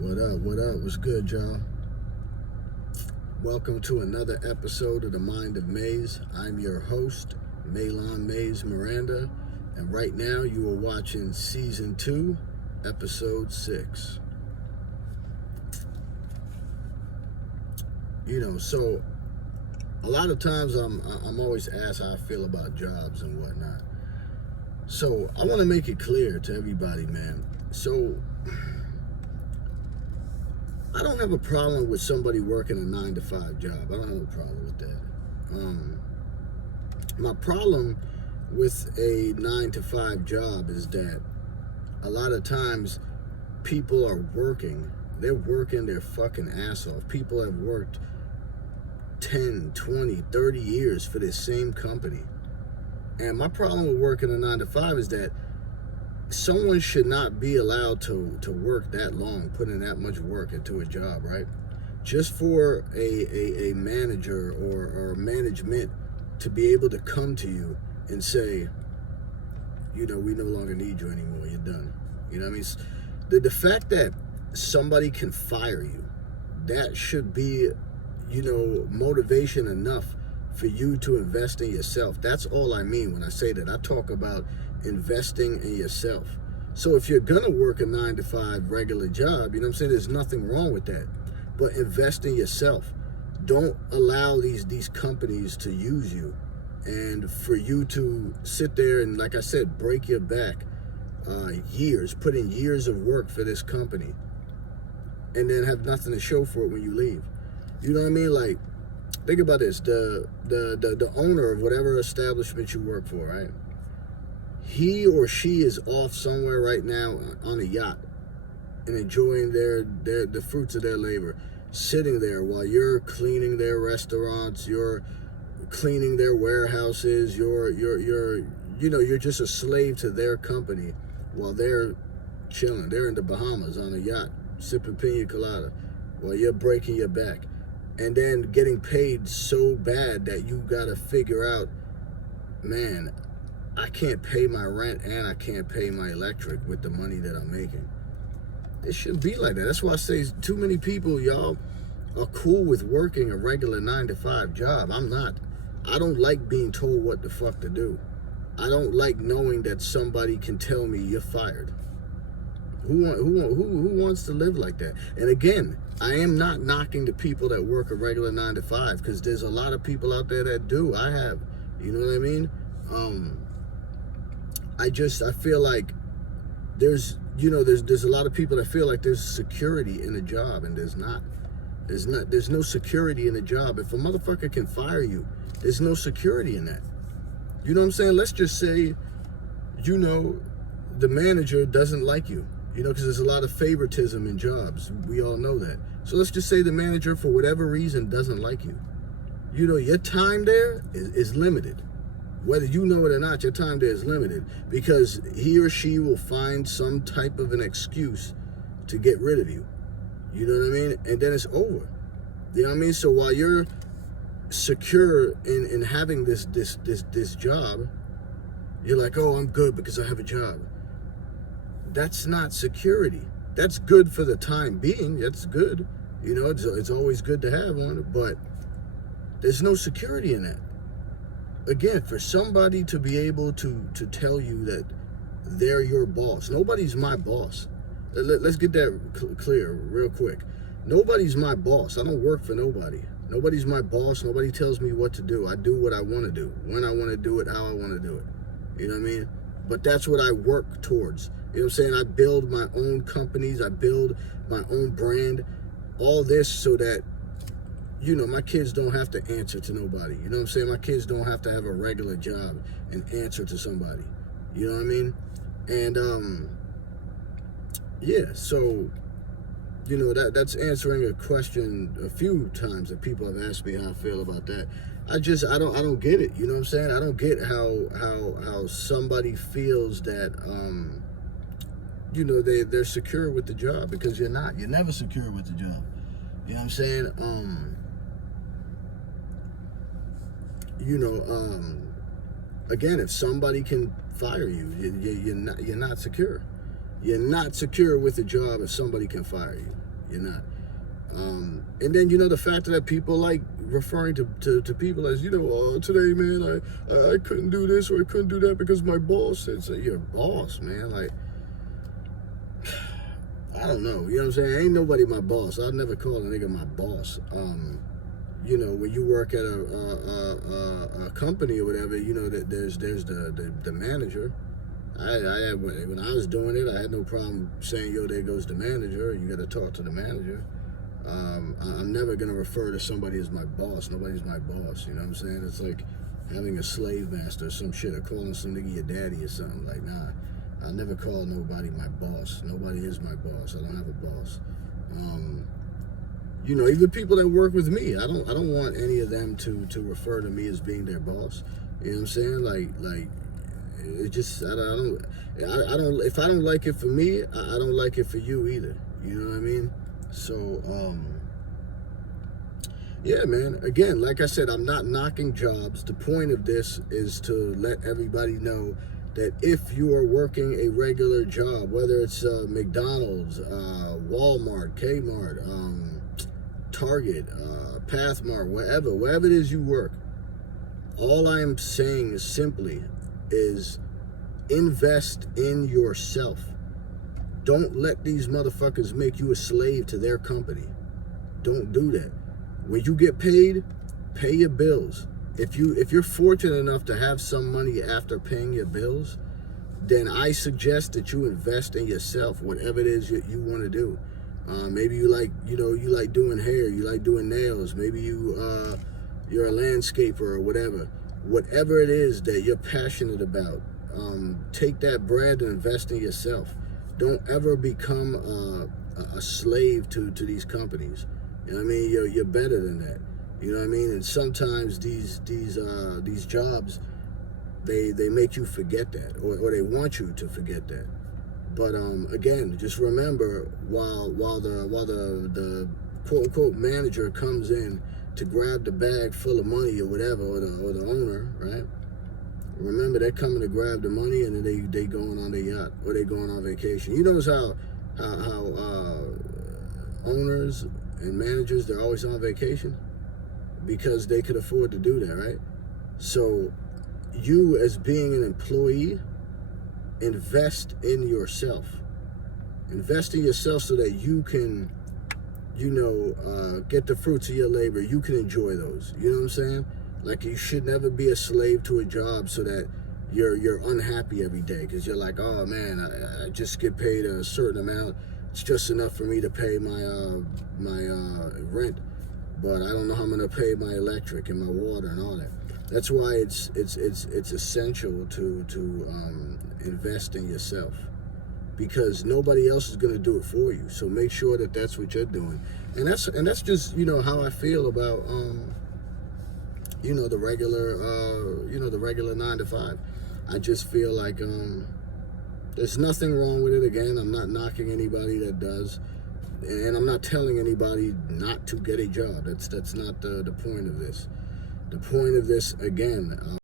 What up? What up? What's good, y'all? Welcome to another episode of The Mind of Maze. I'm your host, Malon Maze Miranda, and right now you are watching Season 2, Episode 6. So a lot of times I'm always asked how I feel about jobs and whatnot. So I want to make it clear to everybody, man. So I don't have a problem with somebody working a 9-to-5 job. I don't have a problem with that. My problem with a 9-to-5 job is that a lot of times people are working. They're working their fucking ass off. People have worked 10, 20, 30 years for this same company. And my problem with working a 9-to-5 is that someone should not be allowed to work that long, put in that much work into a job, right? Just for a manager or management to be able to come to you and say, we no longer need you anymore, you're done. You know what I mean? The fact that somebody can fire you, that should be, motivation enough for you to invest in yourself. That's all I mean when I say that. I talk about investing in yourself. So if you're gonna work a 9-to-5 regular job, you know what I'm saying, there's nothing wrong with that. But invest in yourself. Don't allow these companies to use you and for you to sit there and, like I said, break your back put in years of work for this company and then have nothing to show for it when you leave. You know what I mean? Like, think about this. The owner of whatever establishment you work for, right? He or she is off somewhere right now on a yacht and enjoying the fruits of their labor, sitting there while you're cleaning their restaurants, you're cleaning their warehouses, you're just a slave to their company while they're chilling. They're in the Bahamas on a yacht, sipping pina colada while you're breaking your back. And then getting paid so bad that you gotta figure out, man, I can't pay my rent and I can't pay my electric with the money that I'm making. It shouldn't be like that. That's why I say too many people, y'all, are cool with working a regular 9-to-5 job. I'm not. I don't like being told what the fuck to do. I don't like knowing that somebody can tell me you're fired. Who wants to live like that? And again, I am not knocking the people that work a regular 9-to-5 because there's a lot of people out there that do. I have. You know what I mean? I feel like there's a lot of people that feel like there's security in a job, and there's not. There's no security in a job. If a motherfucker can fire you, there's no security in that. You know what I'm saying? Let's just say, the manager doesn't like you, because there's a lot of favoritism in jobs. We all know that. So let's just say the manager, for whatever reason, doesn't like you. Your time there is limited. Whether you know it or not, your time there is limited because he or she will find some type of an excuse to get rid of you. You know what I mean? And then it's over. You know what I mean? So while you're secure in having this job, you're like, oh, I'm good because I have a job. That's not security. That's good for the time being. That's good. It's always good to have one, but there's no security in that. Again, for somebody to be able to tell you that they're your boss, nobody's my boss. Let's get that clear real quick. Nobody's my boss. I don't work for nobody. Nobody's my boss. Nobody tells me what to do. I do what I want to do, when I want to do it, how I want to do it. You know what I mean? But that's what I work towards. You know what I'm saying? I build my own companies. I build my own brand. All this so that, my kids don't have to answer to nobody. You know what I'm saying? My kids don't have to have a regular job and answer to somebody. You know what I mean? And, yeah, so, that's answering a question a few times that people have asked me how I feel about that. I don't get it. You know what I'm saying? I don't get how somebody feels that, they're secure with the job, because you're not. You're never secure with the job. You know what I'm saying? Again, if somebody can fire you, you're not secure. You're not secure with a job if somebody can fire you. You're not. And then, the fact that people like referring to people as, oh, today, man, I couldn't do this or I couldn't do that because my boss said so. Your boss, man. Like, I don't know. You know what I'm saying? Ain't nobody my boss. I'd never call a nigga my boss. When you work at a company or whatever, that there's the manager. When I was doing it, I had no problem saying, yo, there goes the manager. You got to talk to the manager. I'm never going to refer to somebody as my boss. Nobody's my boss. You know what I'm saying? It's like having a slave master or some shit, or calling some nigga your daddy or something. Like, nah, I never call nobody my boss. Nobody is my boss. I don't have a boss. Even people that work with me, I don't want any of them to refer to me as being their boss. You know what I'm saying? Like it just, I don't, if I don't like it for me, I don't like it for you either. You know what I mean? So, yeah, man, again, like I said, I'm not knocking jobs. The point of this is to let everybody know that if you are working a regular job, whether it's McDonald's, Walmart, Kmart, Target, Pathmart, wherever it is you work, all I am saying is simply is invest in yourself. Don't let these motherfuckers make you a slave to their company. Don't do that. When you get paid, pay your bills. If you're fortunate enough to have some money after paying your bills, then I suggest that you invest in yourself, whatever it is you want to do. Maybe you like doing hair, you like doing nails. Maybe you're a landscaper or whatever. Whatever it is that you're passionate about, take that bread and invest in yourself. Don't ever become a slave to these companies. You know what I mean? You're better than that. You know what I mean? And sometimes these jobs, they make you forget that, or they want you to forget that. But again, just remember, while the quote unquote manager comes in to grab the bag full of money or whatever, or the owner, right? Remember, they're coming to grab the money, and then they going on their yacht, or they going on vacation. You notice how owners and managers, they're always on vacation because they could afford to do that, right? So you, as being an employee, invest in yourself. Invest in yourself so that you can, get the fruits of your labor. You can enjoy those. You know what I'm saying? Like, you should never be a slave to a job so that you're unhappy every day because you're like, oh man, I just get paid a certain amount. It's just enough for me to pay my rent, but I don't know how I'm gonna pay my electric and my water and all that. That's why it's essential to invest in yourself, because nobody else is gonna do it for you. So make sure that that's what you're doing, and that's just how I feel about the regular 9 to 5. I just feel like there's nothing wrong with it. Again, I'm not knocking anybody that does, and I'm not telling anybody not to get a job. That's not the point of this. The point of this, again,